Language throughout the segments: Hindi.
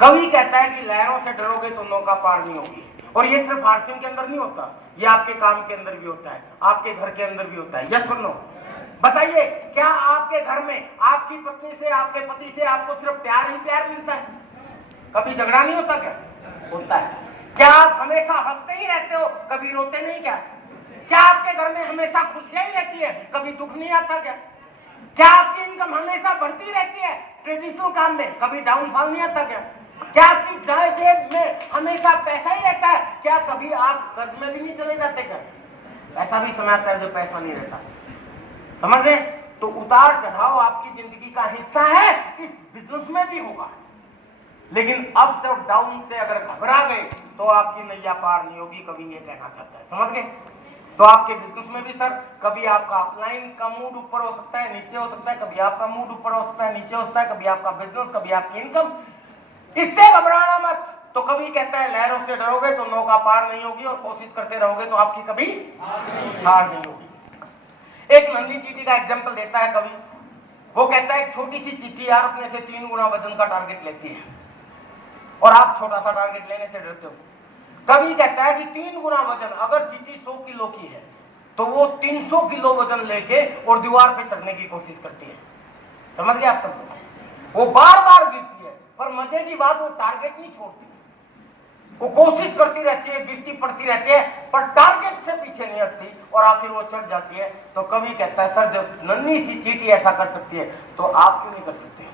कवि कहता है कि लहरों से डरोगे तो नौका पार नहीं होगी। और ये सिर्फ हारसिंग के अंदर नहीं होता, ये आपके काम के अंदर भी होता है, आपके घर के अंदर भी होता है। यस और नो? बताइए, क्या आपके घर में आपकी पत्नी से, आपके पति से आपको सिर्फ प्यार ही प्यार मिलता है? कभी झगड़ा नहीं होता क्या? होता है। क्या आप हमेशा हंसते ही रहते हो, कभी रोते नहीं क्या? क्या आपके घर में हमेशा खुशियां ही रहती है, कभी दुख नहीं आता क्या? क्या आपकी इनकम हमेशा बढ़ती रहती है ट्रेडिशनल काम में, कभी डाउनफॉल नहीं आता क्या? क्या आपकी जेब में हमेशा पैसा ही रहता है, क्या कभी आप कर्ज में भी नहीं चले जाते क्या? ऐसा भी समय आता है जो पैसा नहीं रहता। समझ रहे? तो उतार चढ़ाव आपकी जिंदगी का हिस्सा है, इस बिजनेस में भी होगा। लेकिन अप से डाउन से अगर घबरा गए तो आपकी नैया पार नहीं होगी, कभी ये कहना चाहता है। समझ गए? तो आपके बिजनेस में भी सर, कभी आपका अपलाइन का मूड ऊपर हो सकता है, नीचे हो सकता है, कभी आपका मूड ऊपर हो सकता है, नीचे हो सकता है, कभी आपका बिजनेस, कभी आपकी इनकम। इससे घबराना मत। तो कभी कहता है लहरों से डरोगे तो नौका पार नहीं होगी, और कोशिश करते रहोगे तो आपकी कभी हार नहीं होगी। एक नन्ही चींटी का एग्जाम्पल देता है कवि। वो कहता है एक छोटी सी चींटी यार अपने से 3 गुना वजन का टारगेट लेती है, और आप छोटा सा टारगेट लेने से डरते हो। कवि कहता है कि 3 गुना वजन, अगर चींटी 100 किलो की है तो वो 300 किलो वजन लेके और दीवार पे चढ़ने की कोशिश करती है। समझ गए आप सब? वो बार बार गिरती है, पर मजे की बात वो टारगेट नहीं छोड़ती, वो कोशिश करती रहती है, गिरती पड़ती रहती है, पर टारगेट से पीछे नहीं हटती, और आखिर वो चढ़ जाती है। तो कवि कहता है सर, जब नन्ही सी चींटी ऐसा कर सकती है तो आप क्यों नहीं कर सकते?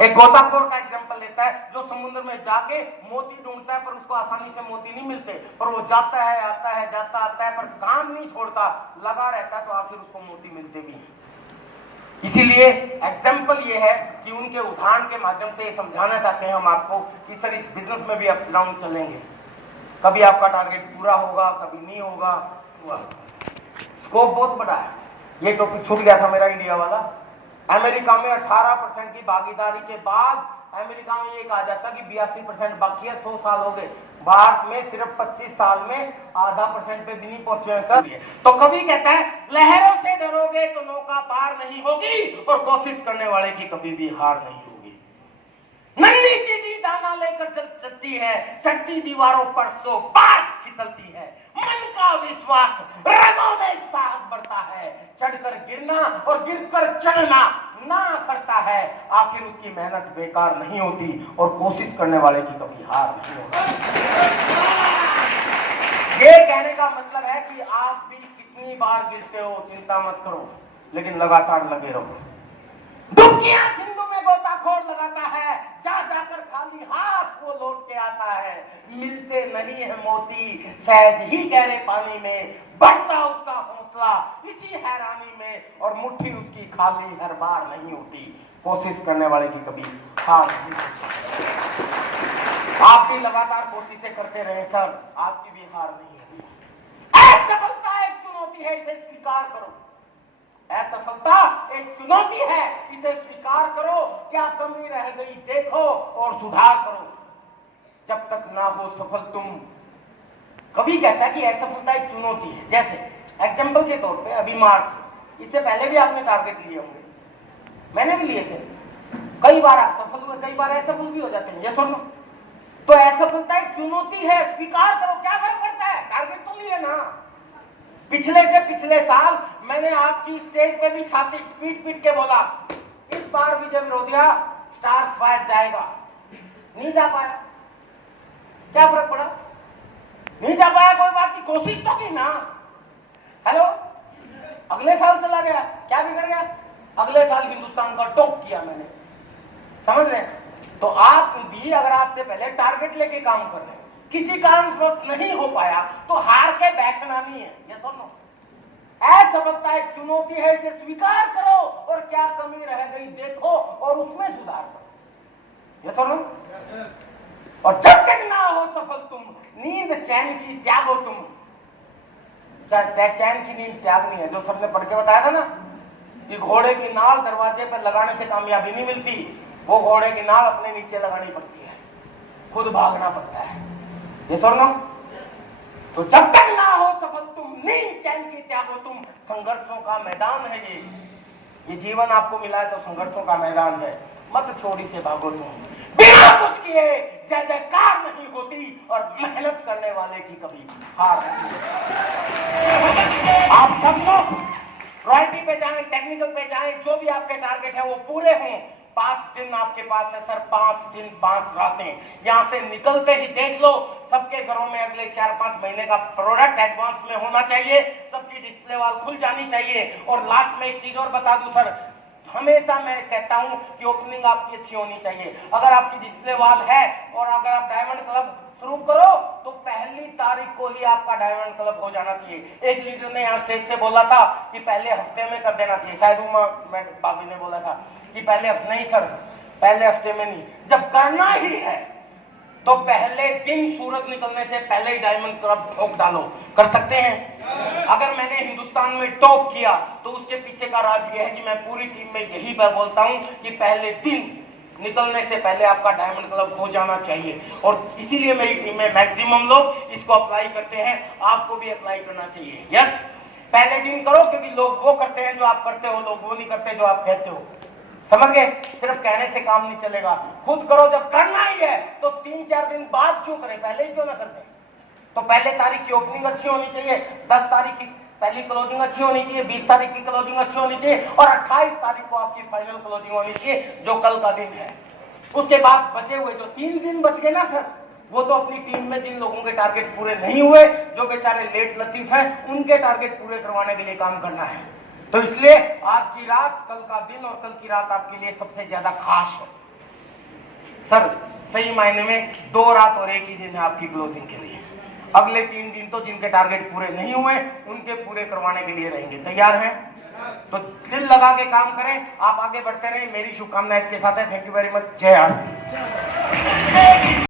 एक गोताखोर का एग्जांपल लेता है, जो समुद्र में जाके मोती ढूंढता है, पर उसको आसानी से मोती नहीं मिलते, पर वो जाता है, आता है, जाता आता है, पर काम नहीं छोड़ता, लगा रहता है, तो आखिर उसको मोती मिलते भी हैं। इसीलिए एग्जाम्पल ये है कि उनके उदाहरण के माध्यम से ये समझाना चाहते हैं हम आपको कि सर इस बिजनेस में भी अप्स डाउन चलेंगे, कभी आपका टारगेट पूरा होगा, कभी नहीं होगा। स्कोप बहुत बड़ा है। ये टॉपिक छूट गया था मेरा इंडिया वाला। अमेरिका में 18% की भागीदारी के बाद अमेरिका में ये कहा जाता कि 82% बाकी है, 100 साल हो गए। भारत में सिर्फ 25 साल में आधा % पे भी नहीं पहुंचे हैं सर। तो कभी कहता है लहरों से डरोगे तो नौका पार नहीं होगी, और कोशिश करने वाले की कभी भी हार नहीं होगी। नन्ही चींटी दाना लेकर चलती है, चढ़ती दीवारों पर 100 बार फिसलती है, मन का विश्वास, रगों में साहस बढ़ता है, चढ़कर गिरना और गिरकर चढ़ना ना करता है, आखिर उसकी मेहनत बेकार नहीं होती, और कोशिश करने वाले की कभी हार नहीं होती। ये कहने का मतलब है कि आप भी कितनी बार गिरते हो चिंता मत करो, लेकिन लगातार लगे रहो। डुबकियां सिंधु में गोताखोर लगाता है, जा जाकर खाली हाथ वो लौट के आता है, मिलते नहीं है मोती सहज ही गहरे पानी में, बढ़ता उसका हौसला इसी हैरानी में, और मुट्ठी उसकी खाली हर बार नहीं होती, कोशिश करने वाले की कभी हार नहीं होती। आप भी लगातार कोशिशें करते रहे सर, आपकी भी हार नहीं होगी। असफलता एक चुनौती है, इसे स्वीकार करो। असफलता एक चुनौती है, इसे स्वीकार करो। क्या कमी रह गई देखो और सुधार करो, जब तक ना हो सफल तुम। कभी कहता है कि असफलता एक चुनौती है। जैसे एग्जांपल के तौर पे अभी मार्च, इससे पहले भी आपने टारगेट लिए होंगे, मैंने भी लिए थे। कई बार आप सफल हुए, कई बार असफल भी हो जाते हैं। ये सुनो, तो असफलता एक चुनौती है, स्वीकार करो। क्या फर्क पड़ता है, टारगेट तो लिए ना। पिछले से पिछले साल मैंने आपकी स्टेज पे भी छाती पीट पीट के बोला इस बार विजय विरोधिया स्टार्स फायर जाएगा, नहीं जा पाया। क्या फर्क पड़ा? नहीं जा पाया, कोई बात नहीं, कोशिश तो की ना। हेलो, अगले साल चला गया, क्या बिगड़ गया? अगले साल हिंदुस्तान का टॉप किया मैंने। समझ रहे हैं? तो आप भी अगर आपसे पहले टारगेट लेके काम कर रहे हैं, किसी कारणवश नहीं हो पाया, तो हार के बैठना नहीं है। ये सुनो, असफलता एक चुनौती है, इसे स्वीकार करो, और क्या कमी रह गई देखो और उसमें सुधार करो। ये सुनो, और जब तक ना हो सफल तुम, नींद चैन की त्यागो तुम। चैन की नींद त्यागनी है, जो सबने पढ़ के बताया था ना कि घोड़े की नाल दरवाजे पर लगाने से कामयाबी नहीं मिलती, वो घोड़े की नाल अपने नीचे लगानी पड़ती है, खुद भागना पड़ता है। ये सुनो, तो जब तक ना हो सफल तुम, नींद चैन की त्यागो तुम। संघर्षों का मैदान है ये जीवन आपको मिला है, तो संघर्षों का मैदान है। मत छोड़ी से भागो तुम, बिना कुछ किए जय जयकार नहीं होती और मेहनत करने वाले की कभी हार नहीं होती। आप सब लोग रॉयल्टी पे जाएं, टेक्निकल पे जाएं, जो भी आपके टारगेट है वो पूरे हों। 5 दिन आपके पास है सर, 5 दिन 5 रातें। यहां से निकलते ही देख लो सबके घरों में अगले 4-5 महीने का प्रोडक्ट एडवांस में होना चाहिए, सबकी डिस्प्ले वॉल खुल जानी चाहिए। और लास्ट में एक चीज और बता दूं सर, हमेशा मैं कहता हूं कि ओपनिंग आपकी अच्छी होनी चाहिए। अगर आपकी डिस्प्ले वॉल है और अगर आप डायमंड क्लब शुरू करो तो पहली तारीख को ही आपका डायमंड क्लब हो जाना चाहिए। एक लीडर ने यहाँ स्टेज से बोला था कि पहले हफ्ते में कर देना चाहिए, शायद मैं बाबी ने बोला था कि पहले हफ्ते, नहीं सर पहले हफ्ते में नहीं, जब करना ही है तो पहले दिन सूरज निकलने से पहले ही डायमंड क्लब ठोक डालो। कर सकते हैं? अगर मैंने हिंदुस्तान में टॉप किया तो उसके पीछे का राज यह है कि मैं पूरी टीम में यही बोलता हूं कि पहले दिन निकलने से पहले आपका डायमंड क्लब हो जाना चाहिए। और इसीलिए मेरी टीम में मैक्सिमम लोग इसको अप्लाई करते हैं, आपको भी अप्लाई करना चाहिए। यस, पहले दिन करो, क्योंकि लोग वो करते हैं जो आप करते हो, लोग वो नहीं करते जो आप कहते हो। समझ गए? सिर्फ कहने से काम नहीं चलेगा, खुद करो। जब करना ही है तो 3-4 दिन बाद क्यों करें, पहले ही क्यों ना कर दें? तो पहले तारीख की ओपनिंग अच्छी होनी चाहिए, 10 तारीख की पहली क्लोजिंग अच्छी होनी चाहिए, 20 तारीख की क्लोजिंग अच्छी होनी चाहिए और 28 तारीख को आपकी फाइनल क्लोजिंग होनी चाहिए, जो कल का दिन है। उसके बाद बचे हुए जो 3 दिन बच गए ना सर, वो तो अपनी टीम में जिन लोगों के टारगेट पूरे नहीं हुए, जो बेचारे लेट लतीफ हैं, उनके टारगेट पूरे करवाने के लिए काम करना है। तो इसलिए आज की रात, कल का दिन और कल की रात आपके लिए सबसे ज्यादा खास है सर। सही मायने में 2 रात और 1 ही दिन है आपकी क्लोजिंग के लिए। अगले 3 दिन तो जिनके टारगेट पूरे नहीं हुए उनके पूरे करवाने के लिए रहेंगे। तैयार हैं? तो दिल लगा के काम करें, आप आगे बढ़ते रहें। मेरी शुभकामनाएं के साथ है। Thank you very much. जय आरती।